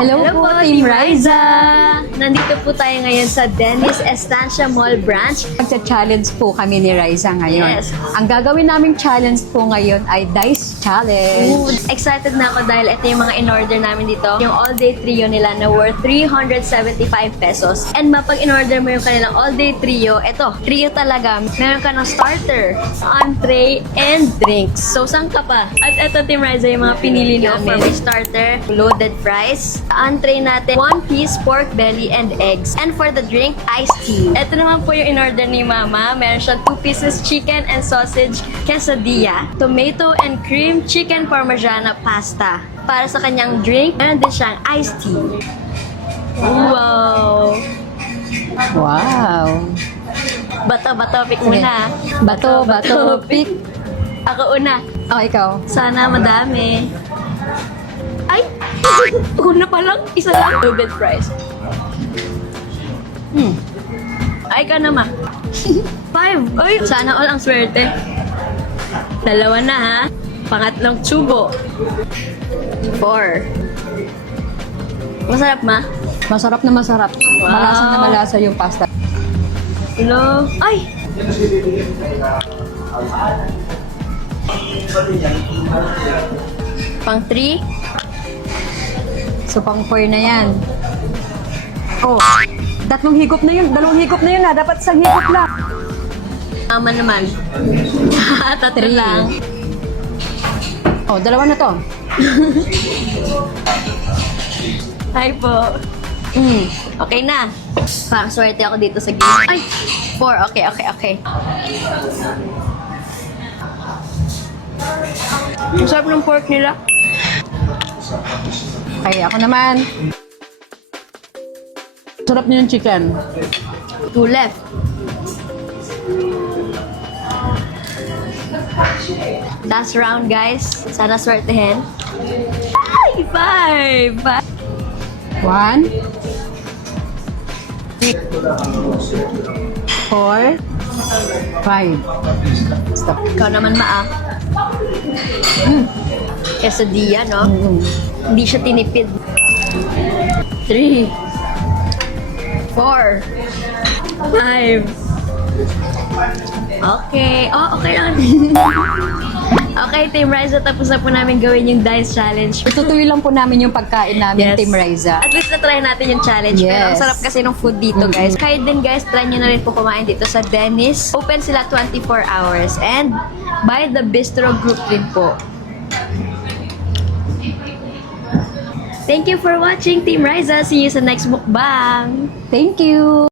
Hello po, Team Riza! Nandito po tayo ngayon sa Dennis Estancia Mall branch. Magsa-challenge po kami ni Riza ngayon. Yes. Ang gagawin naming challenge po ngayon ay Dice Challenge. Excited na ako dahil ito yung mga in-order namin dito. Yung all-day trio nila na worth 375 pesos. And mapag in-order mo yung kanilang all-day trio, ito, trio talaga. Meron ka ng starter, entree, and drinks. So, saan ka pa? At ito, Team Riza, yung mga pinili namin. For my starter, loaded fries. Entree natin, 1-piece pork belly and eggs. And for the drink, iced tea. Ito naman po yung in-order ni Mama. Meron siyang 2 pieces chicken and sausage quesadilla, tomato and cream chicken parmigiana pasta. Para sa kanyang drink, meron din siyang iced tea. Wow! Wow! Bato, pick muna. Bato, pick. Ako una. Oh, ikaw. Sana madami. Ay! Una pa lang. Isa lang. Loaded fries. Ay ka naman. 5. Ay, sana all ang swerte. Dalawa na ha. Pangatlong tsubo. 4. Masarap ma? Masarap na masarap. Wow. Malasa na malasa yung pasta. Hello? Ay! Pang 3. So, pang 4 na yan. Oh, tatlong higop na yun. Dalawang higop na yun na. Dapat isang higop lang. Tama naman. Tatlo 3. lang. Oh, dalawa na to. Hi po. Okay na. Parang swerte ako dito sa game. Ay! 4. Okay. Ang sarap ng pork nila. Okay, ako naman. Sarap niyo yung chicken. 2 left. Last round, guys. Sana swertehin. Ay! 5! 1 4 5 Stop. Ikaw naman, Maa. Quesadilla, no? Hindi siya tinipid. 3 4 5. Okay. Oh, okay lang. Okay, Team Riza, tapos na po namin gawin yung Dice Challenge. Itutuloy lang po namin yung pagkain namin, Yes. Team Riza. At least na-try natin yung challenge. Pero ang Yes. sarap kasi ng food dito, guys. Kayo din, guys, try nyo na rin po kumain dito sa Dennis. Open sila 24 hours. And by the Bistro Group din po. Thank you for watching, Team Riza. See you sa next mukbang. Thank you!